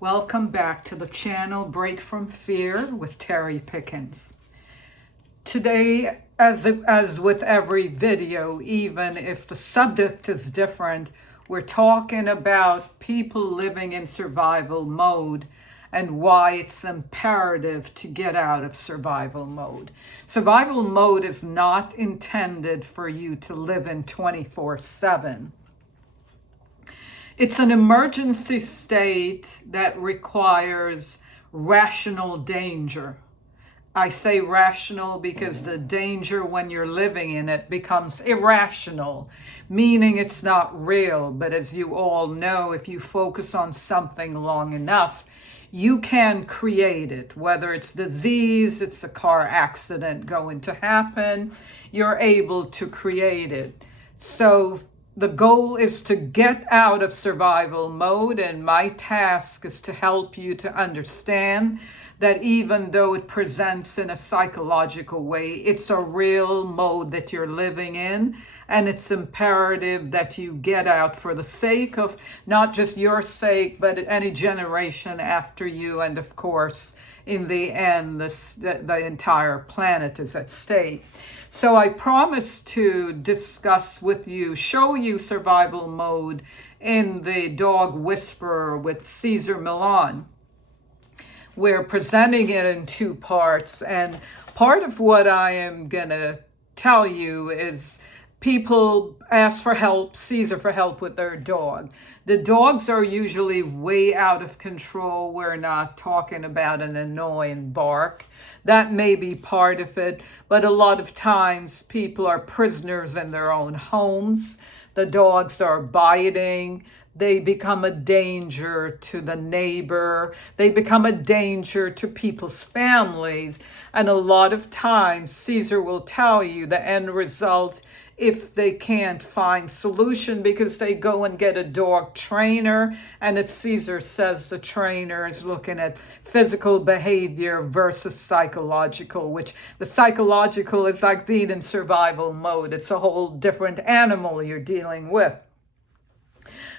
Welcome back to the channel Break from Fear with Terry Pickens. Today, as with every video, even if the subject is different, we're talking about people living in survival mode and why it's imperative to get out of survival mode. Survival mode is not intended for you to live in 24/7. It's an emergency state that requires rational danger. I say rational because the danger when you're living in it becomes irrational, meaning it's not real. But as you all know, if you focus on something long enough, you can create it. Whether it's disease, it's a car accident going to happen, you're able to create it. So the goal is to get out of survival mode, and my task is to help you to understand that even though it presents in a psychological way, it's a real mode that you're living in, and it's imperative that you get out for the sake of not just your sake, but any generation after you, and of course, in the end, the entire planet is at stake. So I promise to discuss with you, show you survival mode in The Dog Whisperer with Cesar Millan. We're presenting it in two parts, and part of what I am going to tell you is people ask for help, Cesar for help with their dog. The dogs are usually way out of control. We're not talking about an annoying bark. That may be part of it, but a lot of times people are prisoners in their own homes. The dogs are biting. They become a danger to the neighbor. They become a danger to people's families. And a lot of times, Cesar will tell you the end result if they can't find solution, because they go and get a dog trainer. And as Cesar says, the trainer is looking at physical behavior versus psychological, which the psychological is like being in survival mode. It's a whole different animal you're dealing with.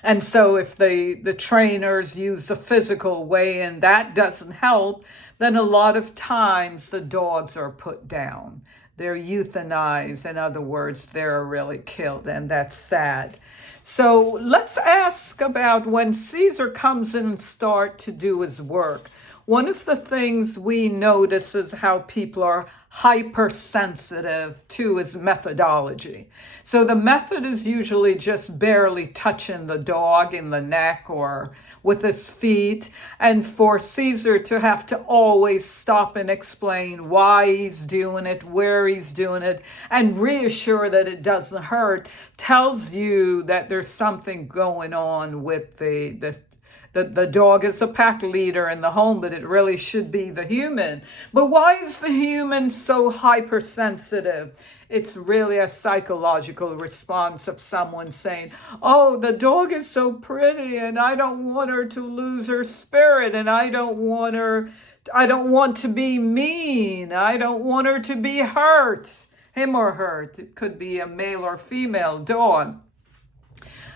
And so if the trainers use the physical way and that doesn't help, then a lot of times the dogs are put down. They're euthanized. In other words, they're really killed, and that's sad. So let's ask about when Cesar comes in and start to do his work. One of the things we notice is how people are hypersensitive to his methodology. So the method is usually just barely touching the dog in the neck or with his feet, and for Cesar to have to always stop and explain why he's doing it, where he's doing it, and reassure that it doesn't hurt, tells you that there's something going on with the dog is a pack leader in the home, but it really should be the human. But why is the human so hypersensitive? It's really a psychological response of someone saying, oh, the dog is so pretty and I don't want her to lose her spirit, and I don't want to be mean. I don't want her to be hurt, him or her. It could be a male or female dog.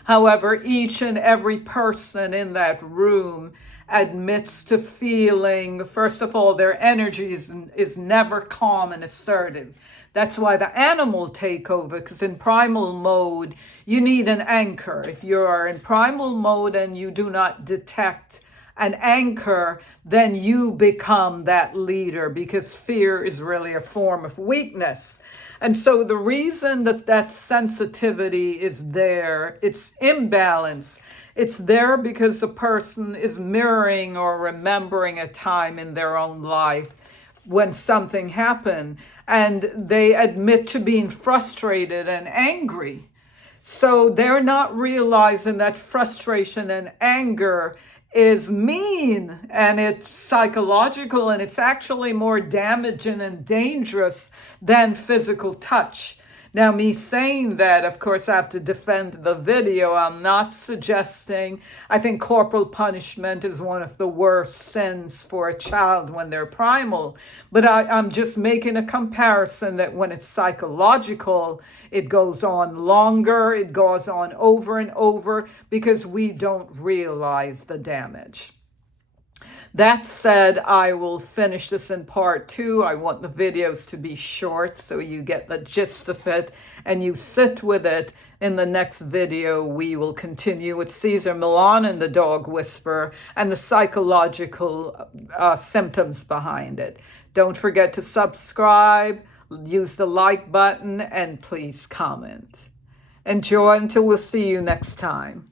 However, each and every person in that room admits to feeling, first of all, their energy is never calm and assertive. That's why the animal take over, because in primal mode, you need an anchor. If you are in primal mode and you do not detect an anchor, then you become that leader, because fear is really a form of weakness. And so the reason that sensitivity is there, it's imbalance. It's there because the person is mirroring or remembering a time in their own life when something happened, and they admit to being frustrated and angry. So they're not realizing that frustration and anger is mean, and it's psychological, and it's actually more damaging and dangerous than physical touch. Now, me saying that, of course, I have to defend the video. I'm not suggesting, I think corporal punishment is one of the worst sins for a child when they're primal. But I'm just making a comparison that when it's psychological, it goes on longer, it goes on over and over because we don't realize the damage. That said, I will finish this in part 2. I want the videos to be short so you get the gist of it and you sit with it. In the next video, we will continue with Cesar Millan and the dog whisperer and the psychological symptoms behind it. Don't forget to subscribe, use the like button, and please comment. Enjoy until we'll see you next time.